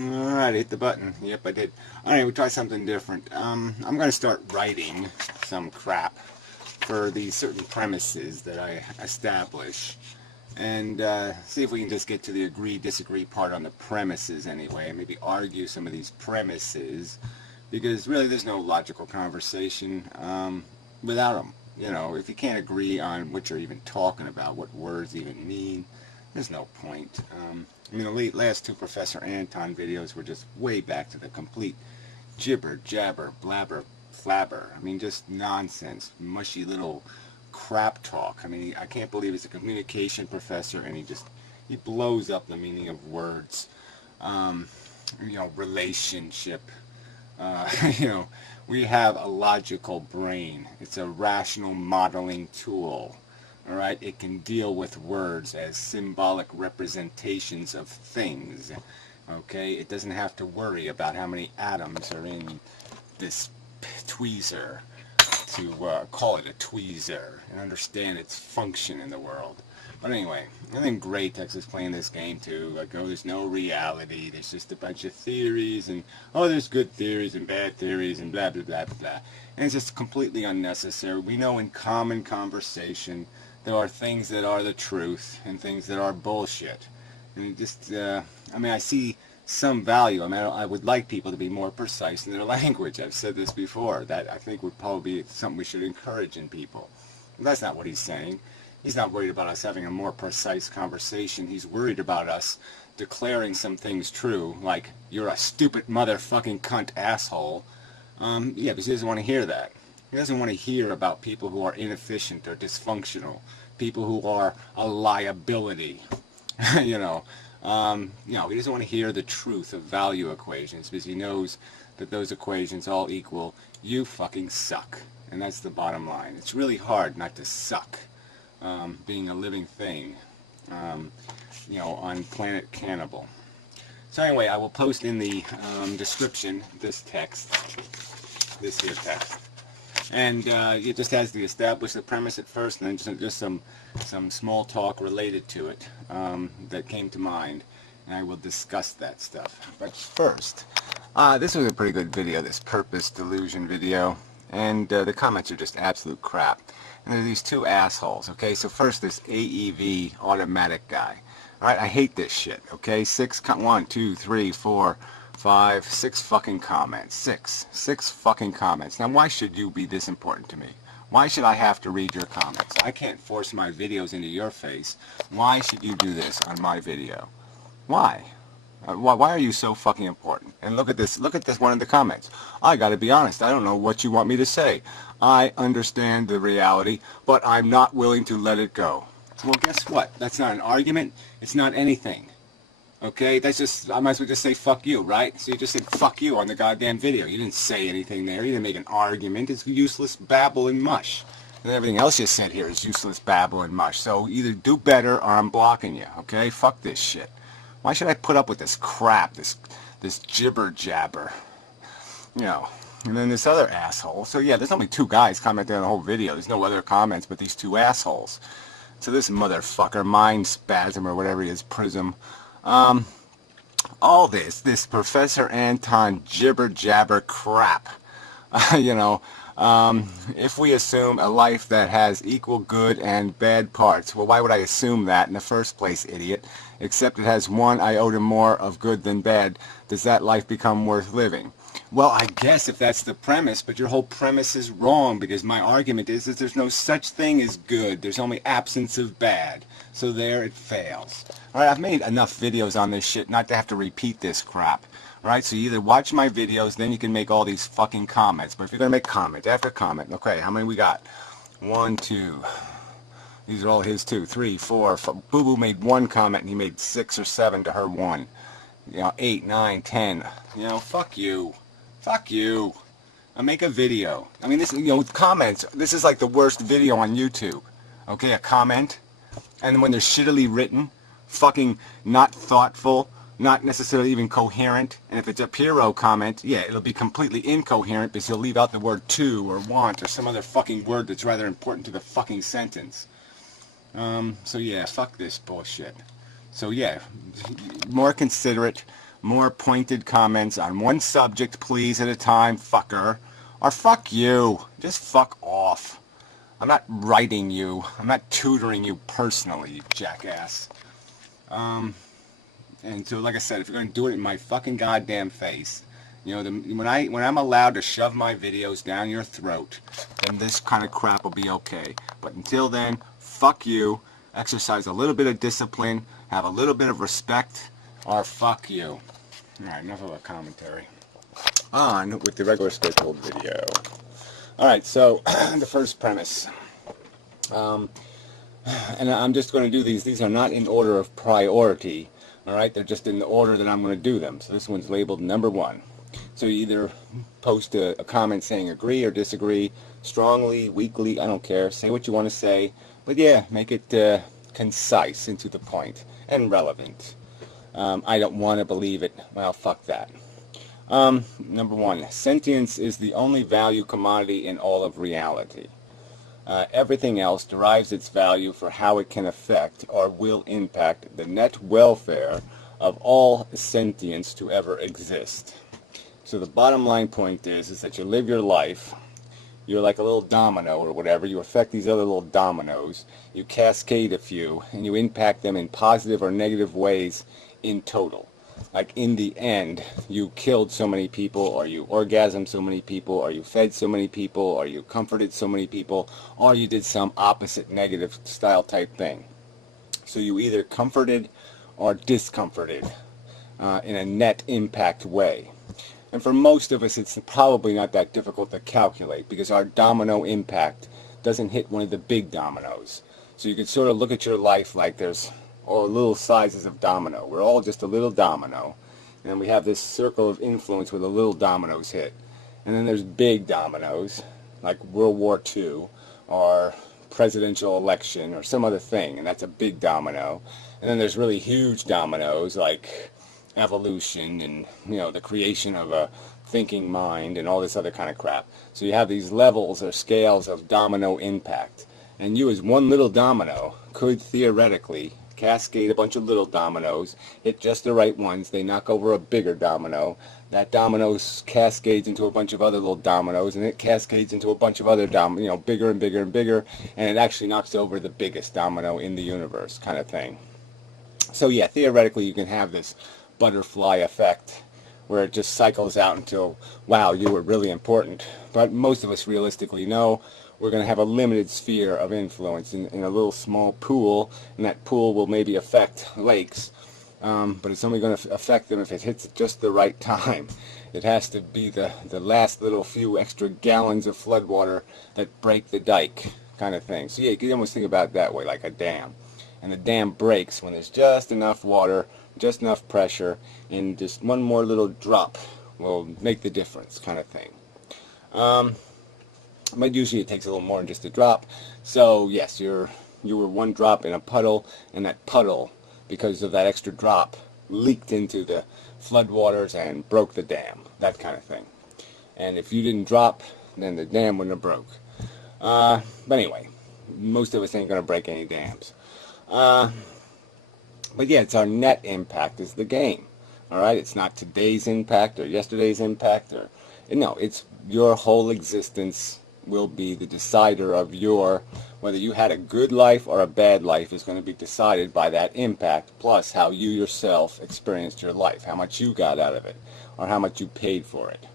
Alright, hit the button. Yep, I did. Alright, we'll try something different. I'm going to start writing some crap for these certain premises that I establish. And see if we can just get to the agree-disagree part on the premises anyway. Maybe argue some of these premises. Because really there's no logical conversation without them. You know, if you can't agree on what you're even talking about, what words even mean, there's no point. I mean, the last two Professor Anton videos were just way back to the complete jibber, jabber, blabber, flabber. I mean, just nonsense, mushy little crap talk. I mean, I can't believe he's a communication professor and he blows up the meaning of words. You know, relationship. You know, we have a logical brain. It's a rational modeling tool. Alright, it can deal with words as symbolic representations of things. Okay, it doesn't have to worry about how many atoms are in this tweezer to call it a tweezer and understand its function in the world. But anyway, I think Greytex is playing this game too. Like, oh, there's no reality. There's just a bunch of theories, and oh, there's good theories and bad theories and blah, blah, blah, blah, blah. And it's just completely unnecessary. We know in common conversation there are things that are the truth and things that are bullshit. And just, I mean, I see some value. I mean, I would like people to be more precise in their language. I've said this before. That I think would probably be something we should encourage in people. But that's not what he's saying. He's not worried about us having a more precise conversation. He's worried about us declaring some things true, like, you're a stupid motherfucking cunt asshole. Yeah, because he doesn't want to hear that. He doesn't want to hear about people who are inefficient or dysfunctional, people who are a liability. You know, he doesn't want to hear the truth of value equations because he knows that those equations all equal you fucking suck. And that's the bottom line. It's really hard not to suck. Being a living thing, you know, on planet Cannibal. So anyway, I will post in the description this text, this here text, and it just has to establish the premise at first, and then just some small talk related to it that came to mind, and I will discuss that stuff. But first, this was a pretty good video, this purpose delusion video, and the comments are just absolute crap. And there are these two assholes, okay? So first, this AEV automatic guy. Alright, I hate this shit, okay? 1, 2, 3, 4, 5, 6 fucking comments. Six fucking comments. Now, why should you be this important to me? Why should I have to read your comments? I can't force my videos into your face. Why should you do this on my video? Why? Why are you so fucking important? And look at this one in the comments. I gotta be honest, I don't know what you want me to say. I understand the reality, but I'm not willing to let it go. Well, guess what? That's not an argument. It's not anything. Okay? That's just, I might as well just say fuck you, right? So you just said fuck you on the goddamn video. You didn't say anything there. You didn't make an argument. It's useless babble and mush. And everything else you said here is useless babble and mush. So either do better or I'm blocking you, okay? Fuck this shit. Why should I put up with this crap, this jibber jabber? You know, and then this other asshole. So yeah, there's only two guys commenting on the whole video. There's no other comments but these two assholes. So this motherfucker, Mind Spasm or whatever he is, Prism. All this Professor Anton jibber jabber crap. You know, if we assume a life that has equal good and bad parts, well, why would I assume that in the first place, idiot? Except it has one iota more of good than bad. Does that life become worth living? Well, I guess if that's the premise, but your whole premise is wrong, because my argument is that there's no such thing as good. There's only absence of bad. So there it fails. Alright, I've made enough videos on this shit not to have to repeat this crap. Alright, so you either watch my videos, then you can make all these fucking comments. But if you're going to make comment after comment, okay, how many we got? 1, 2... These are all his too. 3, 4. Boo Boo made 1 comment and he made 6 or 7 to her 1. You know, 8, 9, 10. You know, fuck you. Fuck you. I make a video. I mean, this, you know, comments. This is like the worst video on YouTube. Okay, a comment, and when they're shittily written, fucking not thoughtful, not necessarily even coherent. And if it's a Piro comment, yeah, it'll be completely incoherent because he'll leave out the word to or want or some other fucking word that's rather important to the fucking sentence. So yeah, fuck this bullshit. So yeah, more considerate, more pointed comments on one subject, please, at a time, fucker. Or fuck you. Just fuck off. I'm not writing you. I'm not tutoring you personally, you jackass. And so, like I said, if you're going to do it in my fucking goddamn face, you know, when I'm allowed to shove my videos down your throat, then this kind of crap will be okay. But until then, fuck you. Exercise a little bit of discipline. Have a little bit of respect. Or fuck you. Alright, enough of a commentary. On with the regular scheduled video. Alright, so the first premise. And I'm just going to do these. These are not in order of priority. Alright, they're just in the order that I'm going to do them. So this one's labeled number 1. So you either post a comment saying agree or disagree, strongly, weakly, I don't care. Say what you want to say. But yeah, make it concise and to the point and relevant. I don't want to believe it. Well, fuck that. Number 1, sentience is the only value commodity in all of reality. Everything else derives its value for how it can affect or will impact the net welfare of all sentience to ever exist. So the bottom line point is that you live your life, you're like a little domino or whatever, you affect these other little dominoes, you cascade a few, and you impact them in positive or negative ways in total. Like in the end, you killed so many people, or you orgasmed so many people, or you fed so many people, or you comforted so many people, or you did some opposite negative style type thing. So you either comforted or discomforted in a net impact way. And for most of us, it's probably not that difficult to calculate because our domino impact doesn't hit one of the big dominoes. So you can sort of look at your life like there's all little sizes of domino. We're all just a little domino. And we have this circle of influence where the little dominoes hit. And then there's big dominoes, like World War II, or presidential election, or some other thing, and that's a big domino. And then there's really huge dominoes, like evolution and, you know, the creation of a thinking mind and all this other kind of crap. So you have these levels or scales of domino impact. And you as one little domino could theoretically cascade a bunch of little dominoes, hit just the right ones, they knock over a bigger domino, that domino cascades into a bunch of other little dominoes, and it cascades into a bunch of other dominoes, you know, bigger and bigger and bigger, and it actually knocks over the biggest domino in the universe kind of thing. So yeah, theoretically you can have this butterfly effect where it just cycles out until, wow, you were really important. But most of us realistically know we're going to have a limited sphere of influence in a little small pool, and that pool will maybe affect lakes, but it's only going to affect them if it hits at just the right time. It has to be the last little few extra gallons of floodwater that break the dike kind of thing. So yeah, you can almost think about it that way, like a dam. And the dam breaks when there's just enough water, just enough pressure, and just one more little drop will make the difference kind of thing. But usually it takes a little more than just a drop. So yes, you were one drop in a puddle, and that puddle, because of that extra drop, leaked into the floodwaters and broke the dam, that kind of thing. And if you didn't drop, then the dam wouldn't have broke. But anyway, most of us ain't going to break any dams. But yeah, it's our net impact is the game. Alright, it's not today's impact or yesterday's impact, or no, it's your whole existence will be the decider of whether you had a good life or a bad life is going to be decided by that impact, plus how you yourself experienced your life, how much you got out of it, or how much you paid for it.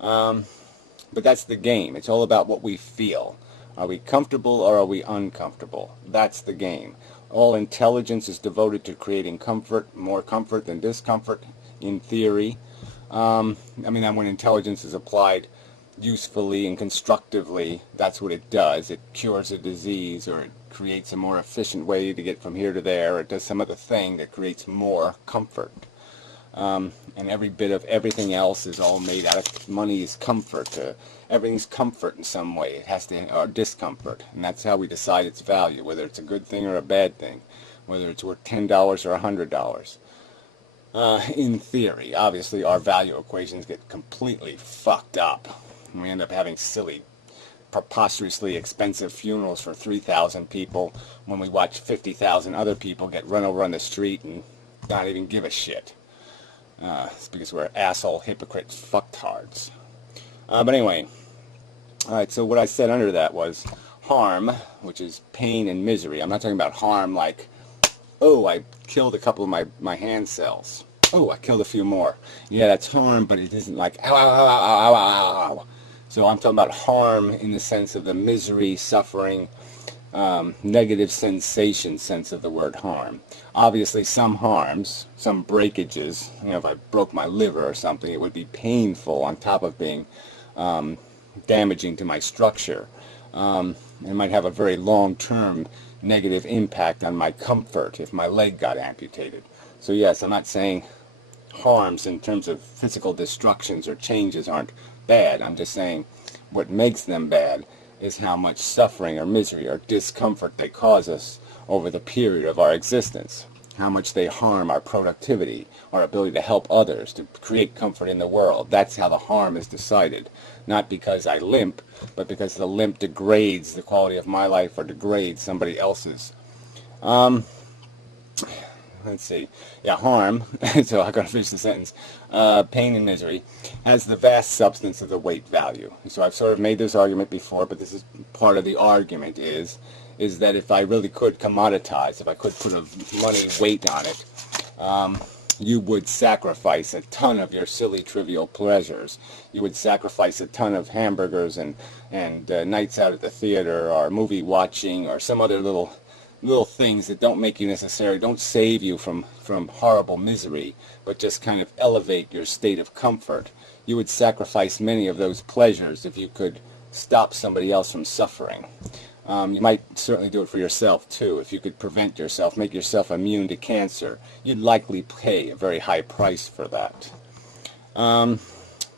But that's the game. It's all about what we feel. Are we comfortable or are we uncomfortable? That's the game. All intelligence is devoted to creating comfort, more comfort than discomfort, in theory. I mean, when intelligence is applied usefully and constructively, that's what it does. It cures a disease, or it creates a more efficient way to get from here to there, or it does some other thing that creates more comfort. And every bit of everything else is all made out of money is comfort. Everything's comfort in some way. It has to, or discomfort, and that's how we decide its value, whether it's a good thing or a bad thing, whether it's worth $10 or $100. In theory, obviously, our value equations get completely fucked up. We end up having silly, preposterously expensive funerals for 3,000 people when we watch 50,000 other people get run over on the street and not even give a shit. It's because we're asshole, hypocrite, fucktards. But anyway, alright, so what I said under that was harm, which is pain and misery. I'm not talking about harm like, oh, I killed a couple of my hand cells. Oh, I killed a few more. Yeah, that's harm, but it isn't like, ow, ow, ow, ow, ow, ow, ow. So I'm talking about harm in the sense of the misery, suffering, negative sensation sense of the word harm. Obviously, some harms, some breakages, if I broke my liver or something, it would be painful on top of being damaging to my structure. It might have a very long-term negative impact on my comfort if my leg got amputated. So yes, I'm not saying harms in terms of physical destructions or changes aren't bad. I'm just saying what makes them bad is how much suffering or misery or discomfort they cause us over the period of our existence. How much they harm our productivity, our ability to help others, to create comfort in the world. That's how the harm is decided. Not because I limp, but because the limp degrades the quality of my life or degrades somebody else's. Let's see. Yeah, harm, so I gotta finish the sentence. Pain and misery has the vast substance of the weight value. So I've sort of made this argument before, but this is part of the argument is that if I really could commoditize, if I could put a money weight on it, you would sacrifice a ton of your silly, trivial pleasures. You would sacrifice a ton of hamburgers and nights out at the theater or movie watching or some other little things that don't make you necessary, don't save you from horrible misery, but just kind of elevate your state of comfort. You would sacrifice many of those pleasures if you could stop somebody else from suffering. You might certainly do it for yourself too. If you could prevent yourself, make yourself immune to cancer, you'd likely pay a very high price for that.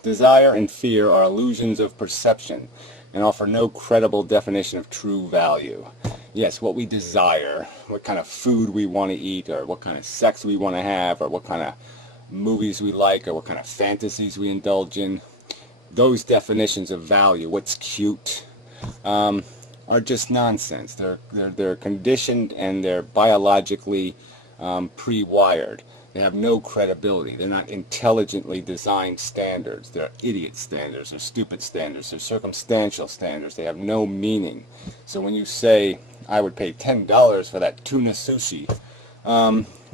Desire and fear are illusions of perception and offer no credible definition of true value. Yes, what we desire, what kind of food we want to eat, or what kind of sex we want to have, or what kind of movies we like, or what kind of fantasies we indulge in, those definitions of value, what's cute, are just nonsense. They're conditioned and they're biologically pre-wired. They have no credibility. They're not intelligently designed standards. They're idiot standards. They're stupid standards. They're circumstantial standards. They have no meaning. So when you say, I would pay $10 for that tuna sushi,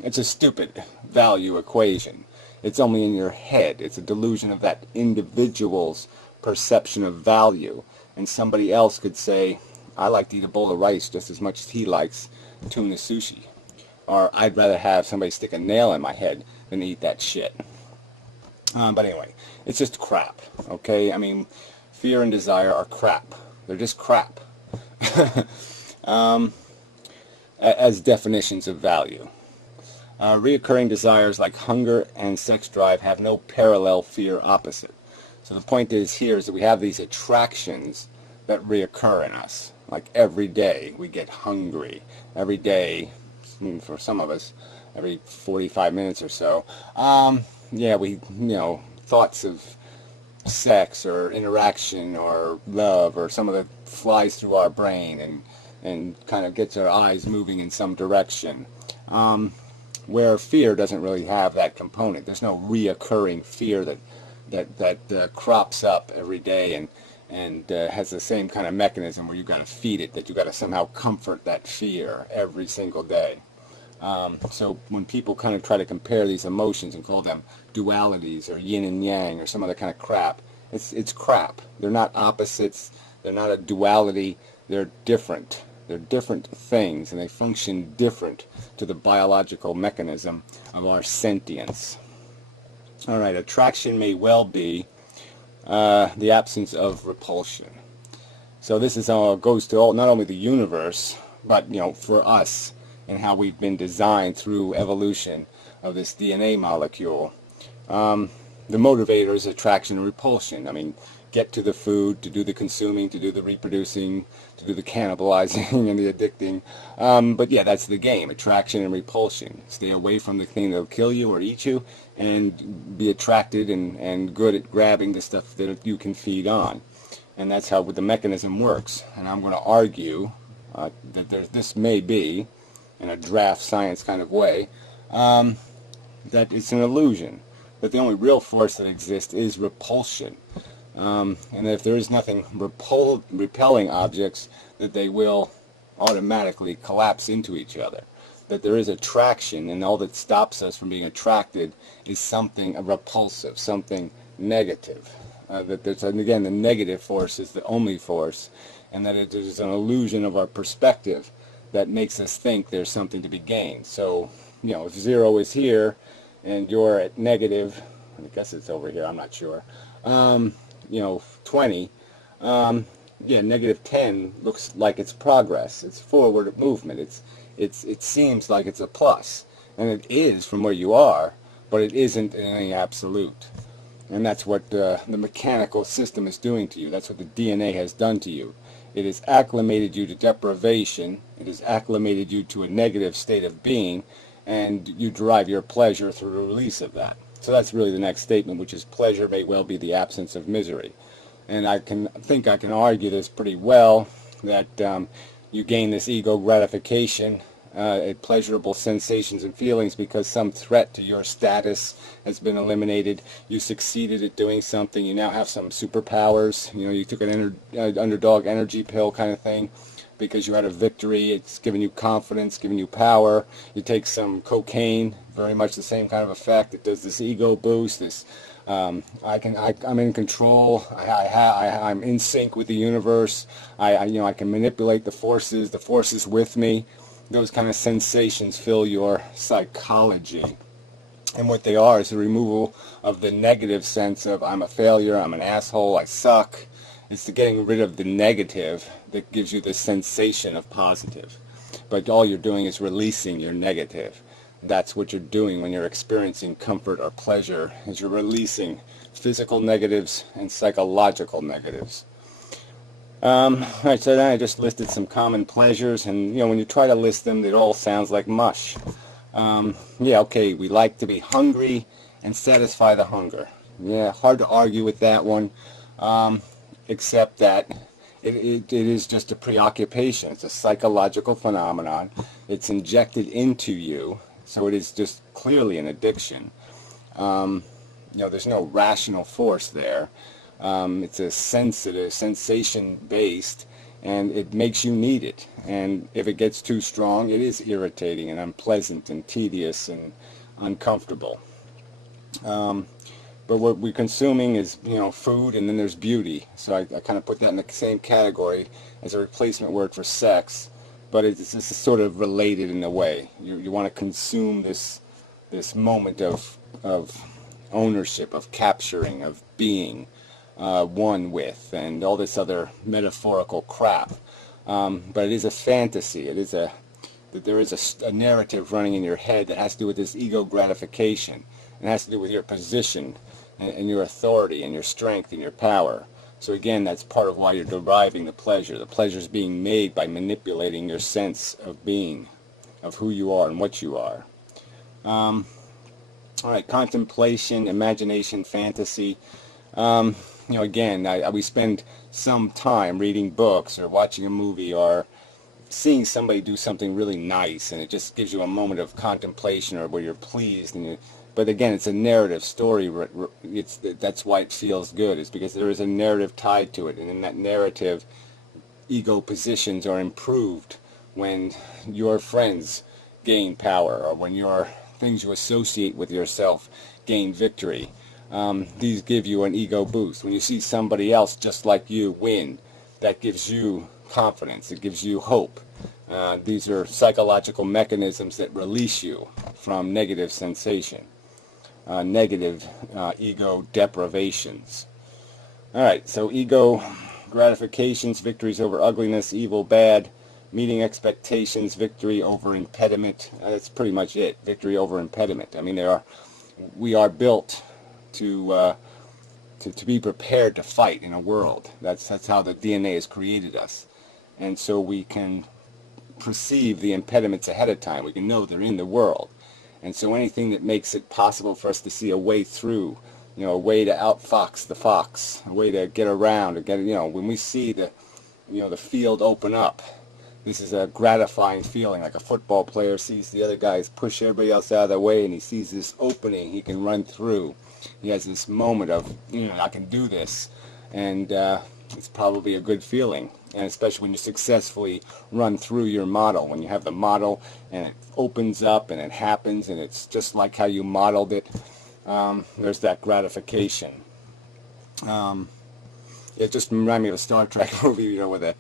it's a stupid value equation. It's only in your head. It's a delusion of that individual's perception of value. And somebody else could say, I like to eat a bowl of rice just as much as he likes tuna sushi. Or I'd rather have somebody stick a nail in my head than eat that shit. But anyway, it's just crap, okay? I mean, fear and desire are crap. They're just crap. As definitions of value. Reoccurring desires like hunger and sex drive have no parallel fear opposite. So the point is here is that we have these attractions that reoccur in us. Like every day we get hungry. Every day, for some of us, every 45 minutes or so. Yeah, we, thoughts of sex or interaction or love or some of that flies through our brain and kind of gets our eyes moving in some direction. Where fear doesn't really have that component. There's no reoccurring fear that crops up every day and has the same kind of mechanism where you've got to feed it, that you've got to somehow comfort that fear every single day. So when people kind of try to compare these emotions and call them dualities or yin and yang or some other kind of crap, it's crap. They're not opposites. They're not a duality. They're different. They're different things, and they function different to the biological mechanism of our sentience. All right, attraction may well be the absence of repulsion. So this is how it goes to not only the universe, but for us and how we've been designed through evolution of this DNA molecule. The motivator is attraction and repulsion. I mean, get to the food, to do the consuming, to do the reproducing, to do the cannibalizing and the addicting. But yeah, that's the game, attraction and repulsion. Stay away from the thing that'll kill you or eat you, and be attracted and good at grabbing the stuff that you can feed on. And that's how the mechanism works. And I'm going to argue that this may be, in a draft science kind of way, that it's an illusion. that the only real force that exists is repulsion. And if there is nothing repelling objects, that they will automatically collapse into each other. That there is attraction, and all that stops us from being attracted is something repulsive, something negative. That there's, and again, the negative force is the only force, and that it is an illusion of our perspective that makes us think there's something to be gained. So, you know, if 0 is here and you're at negative, I guess it's over here, I'm not sure, you know, 20, yeah, negative 10 looks like it's progress. It's forward movement. It seems like it's a plus, and it is from where you are, but it isn't in any absolute. And that's what the mechanical system is doing to you. That's what the DNA has done to you. It has acclimated you to deprivation. It has acclimated you to a negative state of being, and you derive your pleasure through the release of that. So that's really the next statement, which is pleasure may well be the absence of misery. And I think I can argue this pretty well, that you gain this ego gratification, pleasurable sensations and feelings because some threat to your status has been eliminated. You succeeded at doing something. You now have some superpowers. You know, you took an underdog energy pill kind of thing because you had a victory. It's given you confidence, given you power. You take some cocaine, very much the same kind of effect. It does this ego boost, this I'm in control. I'm in sync with the universe. You know, I can manipulate the forces with me. Those kind of sensations fill your psychology. And what they are is the removal of the negative sense of I'm a failure, I'm an asshole, I suck. It's the getting rid of the negative that gives you the sensation of positive. But all you're doing is releasing your negative. That's what you're doing when you're experiencing comfort or pleasure, is you're releasing physical negatives and psychological negatives. Alright, so then I just listed some common pleasures, and you know, when you try to list them, it all sounds like mush. Yeah, okay, we like to be hungry and satisfy the hunger. Yeah, hard to argue with that one, except that it is just a preoccupation. It's a psychological phenomenon. It's injected into you, so it is just clearly an addiction. You know, there's no rational force there. It's a sensitive, sensation-based, and it makes you need it. And if it gets too strong, it is irritating and unpleasant and tedious and uncomfortable. But what we're consuming is, you know, food, and then there's beauty. So I kind of put that in the same category as a replacement word for sex. But it's just sort of related in a way. You want to consume this moment of ownership, of capturing, of being one with, and all this other metaphorical crap. But it is a fantasy. It is that there is a narrative running in your head that has to do with this ego gratification. It has to do with your position and your authority and your strength and your power. So again, that's part of why you're deriving the pleasure. The pleasure is being made by manipulating your sense of being, of who you are and what you are. All right, contemplation, imagination, fantasy. You know, again, we spend some time reading books or watching a movie or seeing somebody do something really nice, and it just gives you a moment of contemplation or where you're pleased. But again, it's a narrative story. That's why it feels good. It's because there is a narrative tied to it, and in that narrative, ego positions are improved when your friends gain power, or when your things you associate with yourself gain victory. These give you an ego boost. When you see somebody else just like you win, that gives you confidence. It gives you hope. These are psychological mechanisms that release you from negative sensation, negative ego deprivations. All right, so ego gratifications, victories over ugliness, evil, bad, meeting expectations, victory over impediment. That's pretty much it. Victory over impediment. I mean, we are built to be prepared to fight in a world. That's how the DNA has created us, and so we can perceive the impediments ahead of time. We can know they're in the world, and so anything that makes it possible for us to see a way through, you know, a way to outfox the fox, a way to get around, to get, you know, when we see the field open up, this is a gratifying feeling, like a football player sees the other guys push everybody else out of the way, and he sees this opening he can run through. He has this moment of, I can do this, and it's probably a good feeling. And especially when you successfully run through your model, when you have the model and it opens up and it happens and it's just like how you modeled it, there's that gratification. It just reminded me of a Star Trek movie, where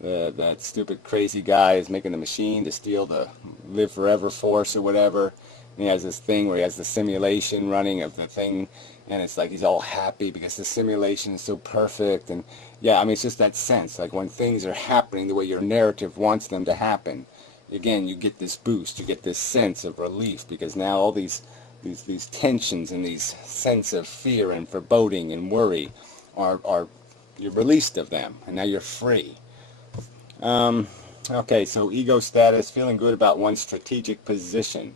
that stupid crazy guy is making the machine to steal the Live Forever Force or whatever. And he has this thing where he has the simulation running of the thing, and it's like he's all happy because the simulation is so perfect. And yeah, I mean, it's just that sense, like when things are happening the way your narrative wants them to happen, again, you get this boost, you get this sense of relief, because now all these tensions and these sense of fear and foreboding and worry are you're released of them, and now you're free. Okay, so ego status, feeling good about one's strategic position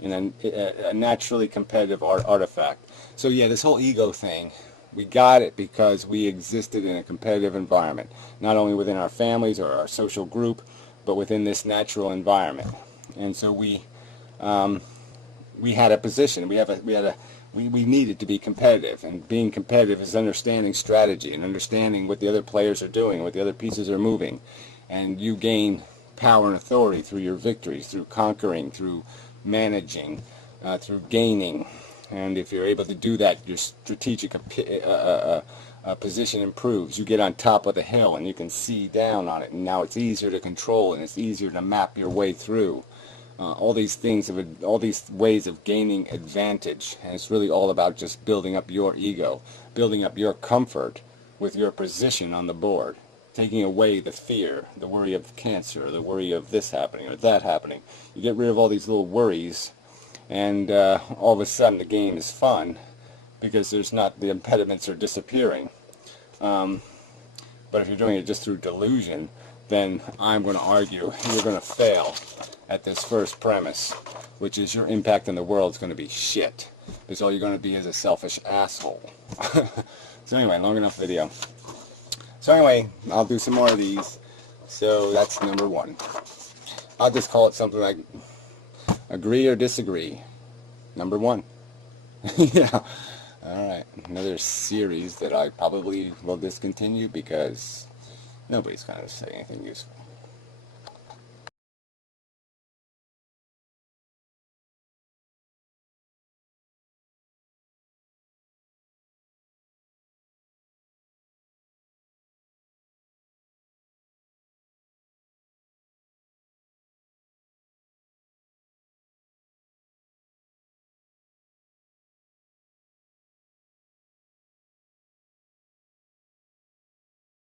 in a naturally competitive artifact. So yeah, this whole ego thing, we got it because we existed in a competitive environment, not only within our families or our social group, but within this natural environment. And so we had a position. We needed to be competitive, and being competitive is understanding strategy and understanding what the other players are doing, what the other pieces are moving, and you gain power and authority through your victories, through conquering, through managing, through gaining. And if you're able to do that, your strategic position improves. You get on top of the hill and you can see down on it, and now it's easier to control and it's easier to map your way through. All these things, all these ways of gaining advantage, and it's really all about just building up your ego, building up your comfort with your position on the board, taking away the fear, the worry of cancer, the worry of this happening or that happening. You get rid of all these little worries, and all of a sudden the game is fun because the impediments are disappearing. But if you're doing it just through delusion, then I'm going to argue you're going to fail at this first premise, which is your impact on the world is going to be shit, because all you're going to be is a selfish asshole. So anyway, long enough video. So anyway, I'll do some more of these. So that's number 1. I'll just call it something like agree or disagree. Number 1. Yeah. Alright, another series that I probably will discontinue because nobody's going to say anything useful.